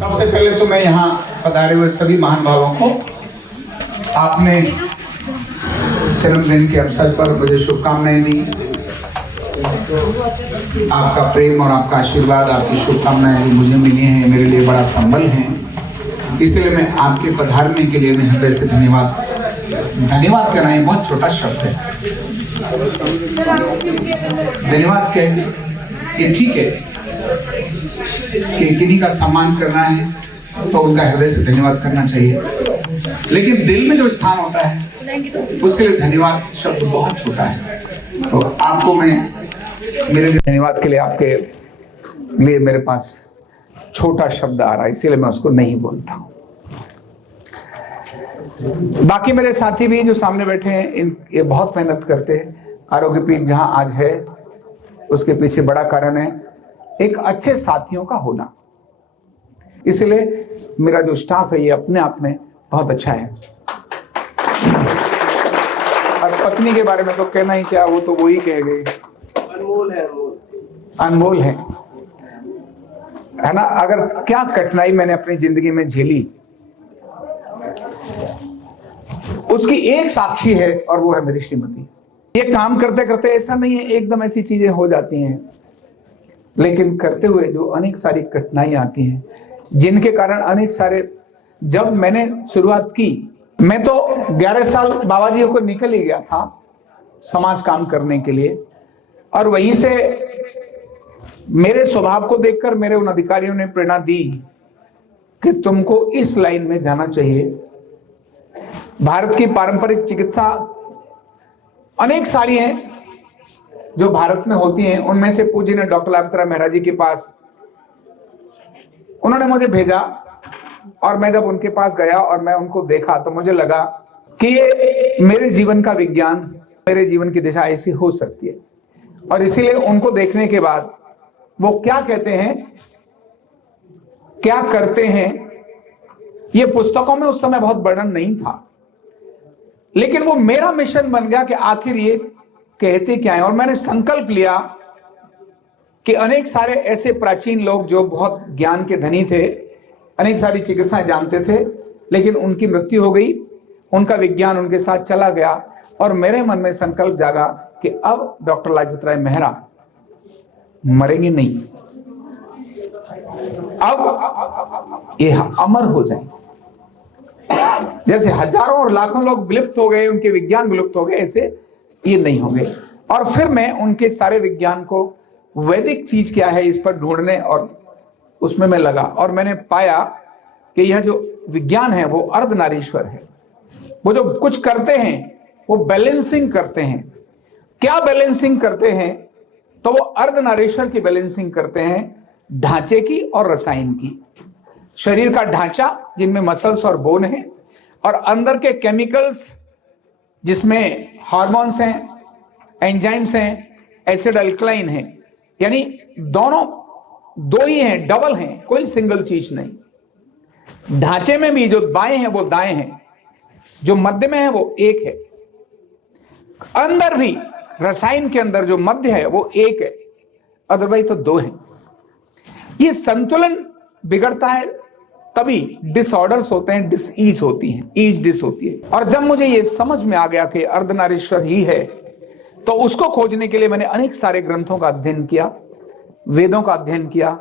सबसे पहले तो मैं यहाँ पधारे हुए सभी महान भावों को आपने जन्मदिन के अवसर पर मुझे शुभकामनाएं दी। आपका प्रेम और आपका आशीर्वाद, आपकी शुभकामनाएं मुझे मिली हैं, मेरे लिए बड़ा संबल है। इसलिए मैं आपके पधारने के लिए मैं हृदय से धन्यवाद करना है। बहुत छोटा शब्द है, धन्यवाद कह ये ठीक है कि किन्हीं का सम्मान करना है तो उनका हृदय से धन्यवाद करना चाहिए, लेकिन दिल में जो स्थान होता है उसके लिए धन्यवाद शब्द बहुत छोटा है। तो आपको मैं मेरे लिए धन्यवाद के लिए आपके लिए मेरे पास छोटा शब्द आ रहा है, इसीलिए मैं उसको नहीं बोलता हूं। बाकी मेरे साथी भी जो सामने बैठे हैं ये बहुत मेहनत करते हैं। आरोग्य पीठ जहां आज है उसके पीछे बड़ा कारण है एक अच्छे साथियों का होना। इसलिए मेरा जो स्टाफ है ये अपने आप में बहुत अच्छा है। और पत्नी के बारे में तो कहना ही क्या, वो तो वही कह गई, अनमोल है, अनमोल है ना। अगर क्या कठिनाई मैंने अपनी जिंदगी में झेली उसकी एक साक्षी है और वो है मेरी श्रीमती। ये काम करते करते ऐसा नहीं है एकदम ऐसी चीजें हो जाती हैं, लेकिन करते हुए जो अनेक सारी कठिनाई आती हैं जिनके कारण अनेक सारे, जब मैंने शुरुआत की मैं तो 11 साल बाबा जी को निकल ही गया था समाज काम करने के लिए, और वहीं से मेरे स्वभाव को देखकर मेरे उन अधिकारियों ने प्रेरणा दी कि तुमको इस लाइन में जाना चाहिए। भारत की पारंपरिक चिकित्सा अनेक सारी हैं जो भारत में होती हैं, उनमें से पूज्य ने डॉक्टर लाभत्राय मेहरा जी के पास उन्होंने मुझे भेजा, और मैं जब उनके पास गया और मैं उनको देखा तो मुझे लगा कि ये मेरे जीवन का विज्ञान, मेरे जीवन की दिशा ऐसी हो सकती है। और इसीलिए उनको देखने के बाद वो क्या कहते हैं, क्या करते हैं, ये पुस्तकों में उस समय बहुत वर्णन नहीं था, लेकिन वो मेरा मिशन बन गया कि आखिर ये कहते क्या है। और मैंने संकल्प लिया कि अनेक सारे ऐसे प्राचीन लोग जो बहुत ज्ञान के धनी थे, अनेक सारी चिकित्साएं जानते थे, लेकिन उनकी मृत्यु हो गई, उनका विज्ञान उनके साथ चला गया, और मेरे मन में संकल्प जागा कि अब डॉक्टर लाजपत राय मेहरा मरेंगे नहीं, अब ये अमर हो जाएंगे। जैसे हजारों और लाखों लोग विलुप्त हो गए, उनके विज्ञान विलुप्त हो गए, ऐसे ये नहीं होंगे। और फिर मैं उनके सारे विज्ञान को, वैदिक चीज क्या है इस पर ढूंढने और उसमें मैं लगा, और मैंने पाया कि यह जो विज्ञान है वो अर्धनारीश्वर है। वो जो कुछ करते हैं वो बैलेंसिंग करते हैं। क्या बैलेंसिंग करते हैं? तो वो अर्धनारीश्वर की बैलेंसिंग करते हैं, ढांचे की और रसायन की। शरीर का ढांचा जिनमें मसल्स और बोन है, और अंदर के केमिकल्स जिसमें हार्मोन्स हैं, एंजाइम्स हैं, एसिड अल्कलाइन है, यानी दोनों दो ही हैं, डबल हैं, कोई सिंगल चीज नहीं। ढांचे में भी जो बाएं हैं वो दाएं हैं, जो मध्य में है वो एक है, अंदर भी रसायन के अंदर जो मध्य है वो एक है, अदरवाइज तो दो हैं। ये संतुलन बिगड़ता है तभी डिसऑर्डर्स होते हैं, डिसईज होती हैं, ईज डिस होती है। और जब मुझे ये समझ में आ गया कि अर्धनारीश्वर ही है, तो उसको खोजने के लिए मैंने अनेक सारे ग्रंथों का अध्ययन किया, वेदों का अध्ययन किया।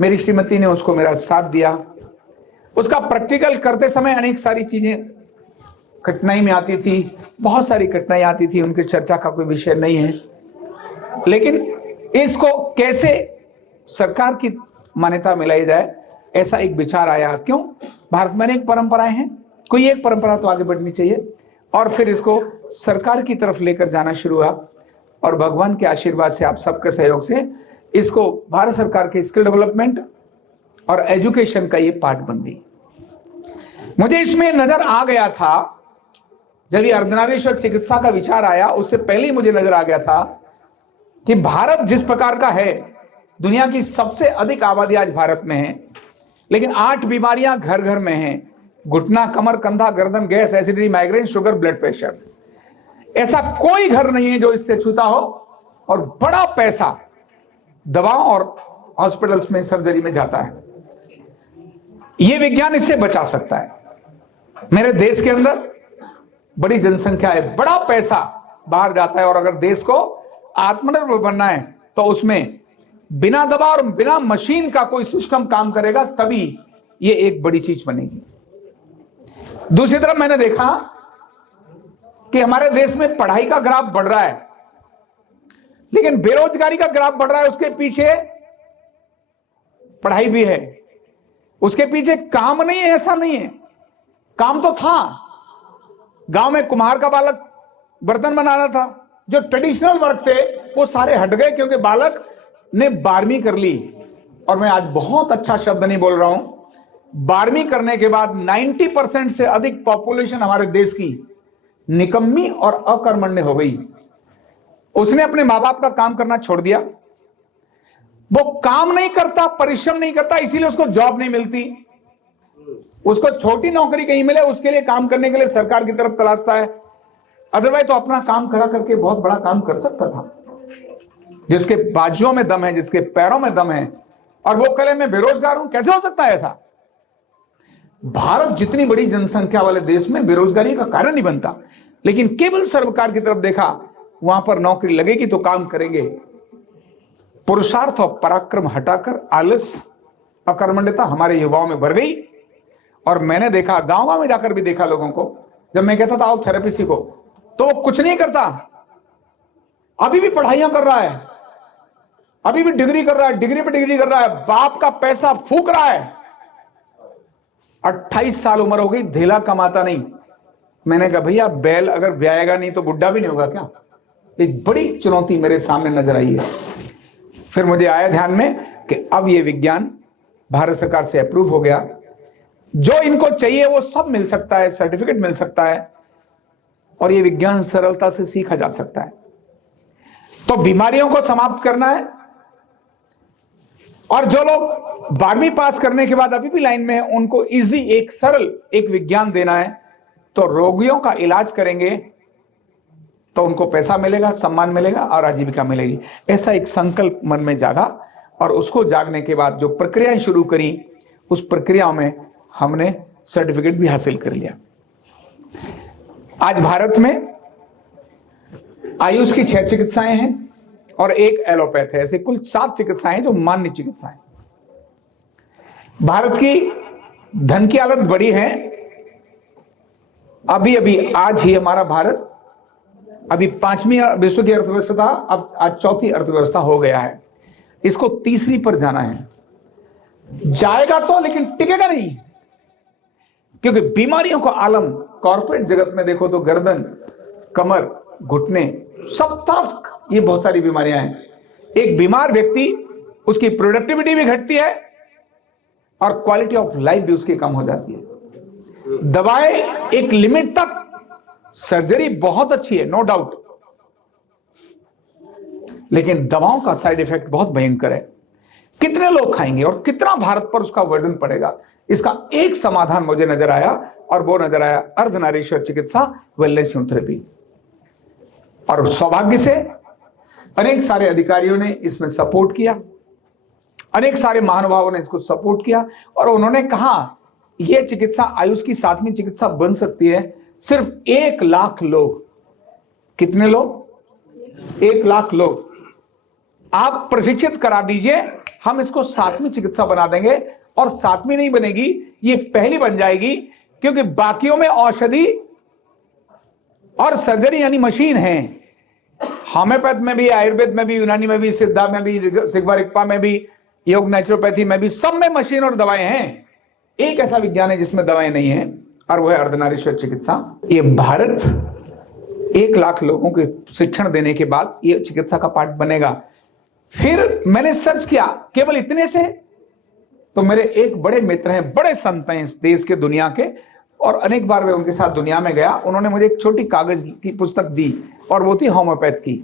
मेरी श्रीमती ने उसको मेरा साथ दिया। उसका प्रैक्टिकल करते समय अनेक सारी चीजें कठिनाई में आती थी, बहुत सारी कठिनाई आती थी, उनकी चर्चा का कोई विषय नहीं है, लेकिन इसको कैसे सरकार की मान्यता मिलाई जाए ऐसा एक विचार आया। क्यों? भारत में अनेक परंपराएं हैं, कोई एक परंपरा तो आगे बढ़नी चाहिए, और फिर इसको सरकार की तरफ लेकर जाना शुरू हुआ। और भगवान के आशीर्वाद से, आप सबके सहयोग से इसको भारत सरकार के स्किल डेवलपमेंट और एजुकेशन का ये पार्ट बन गई। मुझे इसमें नजर आ गया था, जब ये अर्धनारीश्वर चिकित्सा का विचार आया उससे पहले ही मुझे नजर आ गया था कि भारत जिस प्रकार का है, दुनिया की सबसे अधिक आबादी आज भारत में है, लेकिन 8 बीमारियां घर घर में हैं, घुटना, कमर, कंधा, गर्दन, gas, acidity, migraine, sugar, blood pressure. ऐसा कोई घर नहीं है जो इससे छूता हो, और बड़ा पैसा दवाओं और हॉस्पिटल्स में, सर्जरी में जाता है। ये विज्ञान इससे बचा सकता है। मेरे देश के अंदर बड़ी जनसंख्या है, बड़ा पैसा बाहर जाता है, और अगर देश को आत्मनिर्भर बनना है तो उसमें बिना दबाव और बिना मशीन का कोई सिस्टम काम करेगा, तभी ये एक बड़ी चीज बनेगी। दूसरी तरफ मैंने देखा कि हमारे देश में पढ़ाई का ग्राफ बढ़ रहा है, लेकिन बेरोजगारी का ग्राफ बढ़ रहा है। उसके पीछे पढ़ाई भी है, उसके पीछे काम नहीं है, ऐसा नहीं है, काम तो था। गांव में कुम्हार का बालक बर्तन बनाना था, जो ट्रेडिशनल वर्क थे वो सारे हट गए, क्योंकि बालक ने 12वीं कर ली। और मैं आज बहुत अच्छा शब्द नहीं बोल रहा हूं, 12वीं करने के बाद 90% से अधिक पॉपुलेशन हमारे देश की निकम्मी और अकर्मण्य हो गई। उसने अपने मां बाप का काम करना छोड़ दिया, वो काम नहीं करता, परिश्रम नहीं करता, इसीलिए उसको जॉब नहीं मिलती। उसको छोटी नौकरी कहीं मिले, उसके लिए काम करने के लिए सरकार की तरफ तलाशता है। अदरवाइज तो अपना काम खड़ा करके बहुत बड़ा काम कर सकता था। जिसके बाजुओं में दम है, जिसके पैरों में दम है, और वो कहे मैं बेरोजगार हूं, कैसे हो सकता है ऐसा? भारत जितनी बड़ी जनसंख्या वाले देश में बेरोजगारी का कारण नहीं बनता, लेकिन केवल सरकार की तरफ देखा, वहां पर नौकरी लगेगी तो काम करेंगे। पुरुषार्थ और पराक्रम हटाकर आलस, अकर्मण्यता हमारे युवाओं में भर गई। और मैंने देखा, गांव में जाकर भी देखा लोगों को, जब मैं कहता था आओ थेरेपी सीखो, तो वो कुछ नहीं करता, अभी भी पढ़ाइयां कर रहा है, अभी भी डिग्री कर रहा है, डिग्री पे डिग्री कर रहा है, बाप का पैसा फूक रहा है। 28 साल उम्र हो गई, धेला कमाता नहीं। मैंने कहा भैया बैल अगर ब्याएगा नहीं तो बुढ़ा भी नहीं होगा क्या? एक बड़ी चुनौती मेरे सामने नजर आई है। फिर मुझे आया ध्यान में कि अब ये विज्ञान भारत सरकार से अप्रूव हो गया, जो इनको चाहिए वो सब मिल सकता है, सर्टिफिकेट मिल सकता है, और ये विज्ञान सरलता से सीखा जा सकता है। तो बीमारियों को समाप्त करना है, और जो लोग 12वीं पास करने के बाद अभी भी लाइन में है, उनको इजी, एक सरल एक विज्ञान देना है। तो रोगियों का इलाज करेंगे तो उनको पैसा मिलेगा, सम्मान मिलेगा और आजीविका मिलेगी। ऐसा एक संकल्प मन में जागा, और उसको जागने के बाद जो प्रक्रियाएं शुरू करी, उस प्रक्रियाओं में हमने सर्टिफिकेट भी हासिल कर लिया। आज भारत में आयुष की 6 चिकित्साएं हैं और 1 एलोपैथ है। ऐसे कुल 7 चिकित्साएं जो मान्य चिकित्साएं। भारत की धन की हालत बड़ी है। अभी अभी आज ही हमारा भारत अभी 5वीं विश्व की अर्थव्यवस्था था, अब आज 4थी अर्थव्यवस्था हो गया है। इसको 3री पर जाना है। जाएगा तो, लेकिन टिकेगा नहीं, क्योंकि बीमारियों को आलम कॉर्पोरेट जगत में देखो तो गर्दन, कमर, घुटने, सब तरफ ये बहुत सारी बीमारियां हैं। एक बीमार व्यक्ति, उसकी प्रोडक्टिविटी भी घटती है और क्वालिटी ऑफ लाइफ भी उसकी कम हो जाती है। दवाएं एक लिमिट तक, सर्जरी बहुत अच्छी है, नो डाउट, लेकिन दवाओं का साइड इफेक्ट बहुत भयंकर है। कितने लोग खाएंगे और कितना भारत पर उसका वर्डन पड़ेगा? इसका एक समाधान मुझे नजर आया, और वो नजर आया अर्धनारीश्वर चिकित्सा, वेलनेस थेरेपी। और सौभाग्य से अनेक सारे अधिकारियों ने इसमें सपोर्ट किया, अनेक सारे महानुभावों ने इसको सपोर्ट किया, और उन्होंने कहा यह चिकित्सा आयुष की 7वीं चिकित्सा बन सकती है। सिर्फ 1 लाख लोग, कितने लोग? 1 लाख लोग आप प्रशिक्षित करा दीजिए, हम इसको 7वीं चिकित्सा बना देंगे। और 7वीं नहीं बनेगी, ये पहली बन जाएगी, क्योंकि बाकियों में औषधि और सर्जरी यानी मशीन है। होम्योपैथ में भी, आयुर्वेद में भी, यूनानी में भी, सिद्धा में भी, सिग्मा रिक्पा में भी, योग नेचुरोपैथी में भी, सब में मशीन और दवाएं हैं। एक ऐसा विज्ञान है जिसमें दवाएं नहीं है, और वह है अर्धनारीश्वर चिकित्सा। ये भारत 1 लाख लोगों के शिक्षण देने के बाद ये चिकित्सा का पार्ट बनेगा। फिर मैंने सर्च किया, केवल इतने से तो मेरे एक बड़े मित्र हैं, बड़े संत हैं इस देश के, दुनिया के, और अनेक बार मैं उनके साथ दुनिया में गया। उन्होंने मुझे एक छोटी कागज की पुस्तक दी, और वो थी होम्योपैथ की।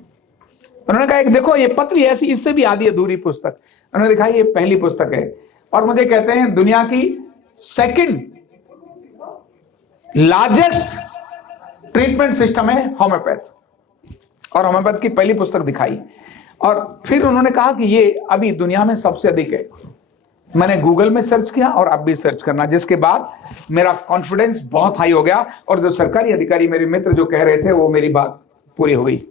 उन्होंने कहा एक देखो, ये पतली ऐसी, इससे भी आधी अधूरी पुस्तक। उन्होंने दिखाई ये पहली पुस्तक है, और मुझे कहते हैं दुनिया की 2nd लार्जेस्ट ट्रीटमेंट सिस्टम है होम्योपैथ, और होम्योपैथ की पहली पुस्तक दिखाई। और फिर उन्होंने कहा कि ये अभी दुनिया में सबसे अधिक है। मैंने गूगल में सर्च किया और आप भी सर्च करना, जिसके बाद मेरा कॉन्फिडेंस बहुत हाई हो गया और जो सरकारी अधिकारी मेरे मित्र जो कह रहे थे वो मेरी बात पूरी हो गई।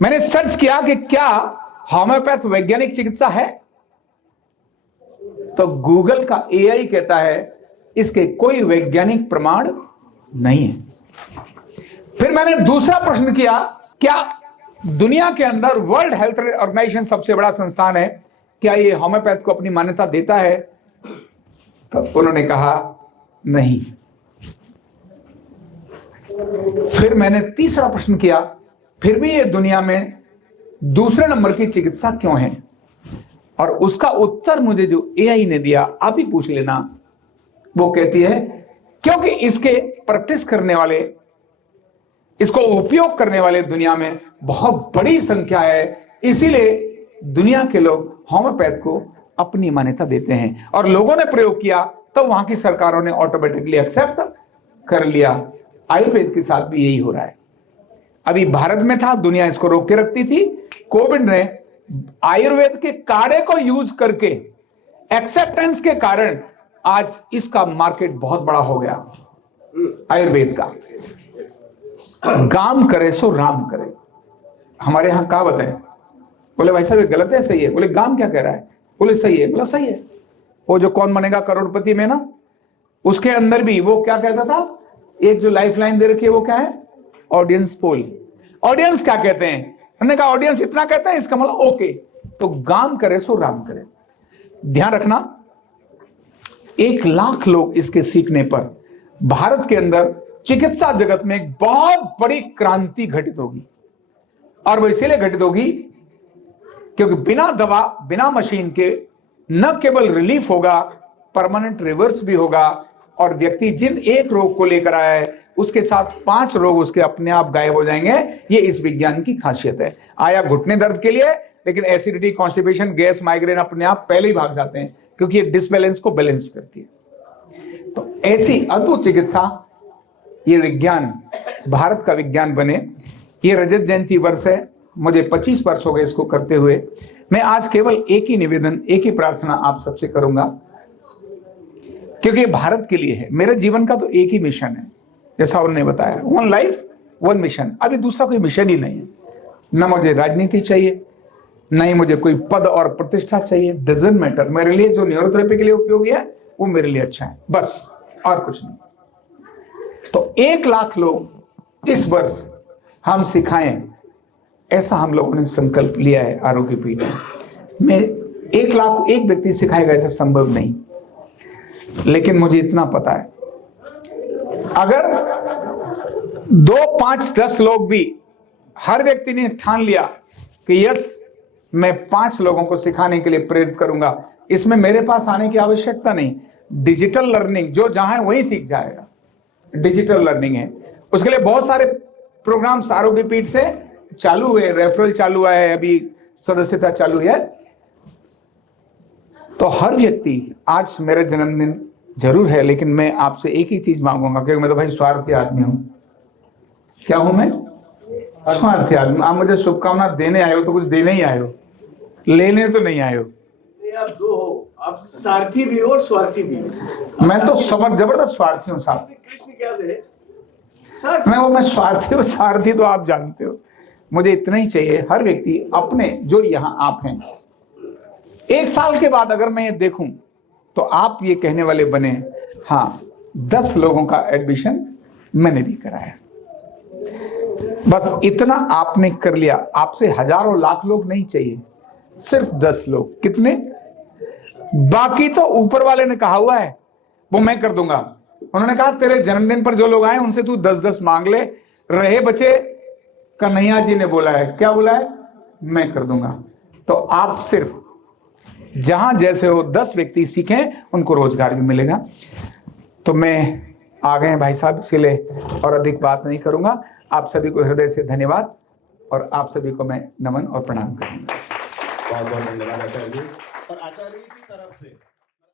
मैंने सर्च किया कि क्या होम्योपैथ वैज्ञानिक चिकित्सा है, तो गूगल का एआई कहता है इसके कोई वैज्ञानिक प्रमाण नहीं है। फिर मैंने दूसरा प्रश्न किया, क्या दुनिया के अंदर वर्ल्ड हेल्थ ऑर्गेनाइजेशन सबसे बड़ा संस्थान है, क्या ये होम्योपैथ को अपनी मान्यता देता है? तो उन्होंने कहा नहीं। फिर मैंने तीसरा प्रश्न किया, फिर भी ये दुनिया में दूसरे नंबर की चिकित्सा क्यों है? और उसका उत्तर मुझे जो एआई ने दिया, आप भी पूछ लेना, वो कहती है क्योंकि इसके प्रैक्टिस करने वाले, इसको उपयोग करने वाले दुनिया में बहुत बड़ी संख्या है, इसीलिए दुनिया के लोग होम्योपैथ को अपनी मान्यता देते हैं। और लोगों ने प्रयोग किया तो वहां की सरकारों ने ऑटोमेटिकली एक्सेप्ट कर लिया। आयुर्वेद के साथ भी यही हो रहा है। अभी भारत में था, दुनिया इसको रोक के रखती थी। कोविड ने आयुर्वेद के काढ़े को यूज करके एक्सेप्टेंस के कारण आज इसका मार्केट बहुत बड़ा हो गया। आयुर्वेद का काम करे सो राम करे, हमारे यहां कहावत है। बोले भाई साहब ये गलत है, सही है? बोले गाम क्या कह रहा है? बोले सही है। बोला सही है। वो जो कौन बनेगा करोड़पति में ना, उसके अंदर भी वो क्या कहता था, एक जो लाइफ लाइन दे रखी है वो क्या है, ऑडियंस पोल। ऑडियंस क्या कहते हैं? उन्होंने कहा ऑडियंस इतना कहता है, इसका मतलब ओके। तो गाम करे सो राम करे। ध्यान रखना, 1 लाख लोग इसके सीखने पर भारत के अंदर चिकित्सा जगत में एक बहुत बड़ी क्रांति घटित होगी। और वो इसीलिए घटित होगी क्योंकि बिना दवा, बिना मशीन के न केवल रिलीफ होगा, परमानेंट रिवर्स भी होगा। और व्यक्ति जिन एक रोग को लेकर आया है उसके साथ 5 रोग उसके अपने आप गायब हो जाएंगे। ये इस विज्ञान की खासियत है। आया घुटने दर्द के लिए, लेकिन एसिडिटी, कॉन्स्टिपेशन, गैस, माइग्रेन अपने आप पहले ही भाग जाते हैं, क्योंकि ये डिसबैलेंस को बैलेंस करती है। तो ऐसी अद्भुत चिकित्सा, ये विज्ञान भारत का विज्ञान बने। ये रजत जयंती वर्ष है, मुझे 25 वर्ष हो गए इसको करते हुए। मैं आज केवल एक ही निवेदन, एक ही प्रार्थना आप सबसे करूंगा, क्योंकि ये भारत के लिए है। मेरे जीवन का तो एक ही मिशन है, जैसा उन्होंने बताया, 1 लाइफ 1 मिशन। अभी दूसरा कोई मिशन ही नहीं है। न मुझे राजनीति चाहिए, न ही मुझे कोई पद और प्रतिष्ठा चाहिए। Doesn't matter. मेरे लिए जो न्यूरोथेरेपी के लिए उपयोगी है वो मेरे लिए अच्छा है, बस, और कुछ नहीं। तो 1 लाख लोग इस वर्ष हम सिखाएं, ऐसा हम लोगों ने संकल्प लिया है आरोग्य पीठ में। 1 लाख एक व्यक्ति सिखाएगा ऐसा संभव नहीं, लेकिन मुझे इतना पता है, अगर 2, 5, 10 लोग भी, हर व्यक्ति ने ठान लिया कि यस मैं 5 लोगों को सिखाने के लिए प्रेरित करूंगा, इसमें मेरे पास आने की आवश्यकता नहीं। डिजिटल लर्निंग जो जहां है वहीं सीख जाएगा। डिजिटल लर्निंग है, उसके लिए बहुत सारे प्रोग्राम्स आरोग्य पीठ से चालू हुए, रेफरल चालू हुआ है, अभी सदस्यता चालू है। तो हर व्यक्ति, आज मेरा जन्मदिन जरूर है, लेकिन मैं आपसे एक ही चीज मांगूंगा, क्योंकि मैं तो भाई स्वार्थी आदमी हूं। क्या हूं मैं? स्वार्थी आदमी। आप मुझे शुभकामना देने आए हो तो कुछ देने ही आए हो, लेने तो नहीं आए हो। आप दो हो, आप स्वार्थी भी हो और स्वार्थी भी हो। मैं तो जबरदस्त स्वार्थी हूँ साहब। कृष्ण क्या दे? मैं स्वार्थी हूँ, स्वार्थी तो आप जानते हो। मुझे इतना ही चाहिए, हर व्यक्ति अपने, जो यहाँ आप हैं, 1 साल के बाद अगर मैं ये देखूं तो आप ये कहने वाले बने, हाँ 10 लोगों का एडमिशन मैंने भी कराया। बस इतना आपने कर लिया। आपसे हजारों लाख लोग नहीं चाहिए, सिर्फ 10 लोग। कितने? बाकी तो ऊपर वाले ने कहा हुआ है वो मैं कर दूंगा। उन्होंने कहा तेरे जन्मदिन पर जो लोग आए उनसे तू 10-10 मांग ले, रहे बचे कन्हैया जी ने बोला है। क्या बोला है? मैं कर दूंगा। तो आप सिर्फ जहां जैसे हो 10 व्यक्ति सीखें, उनको रोजगार भी मिलेगा। तो मैं आ गए भाई साहब, इसलिए और अधिक बात नहीं करूंगा। आप सभी को हृदय से धन्यवाद और आप सभी को मैं नमन और प्रणाम करूंगा। बहुत बहुत धन्यवाद आचार्य जी। और आचार्य जी की तरफ से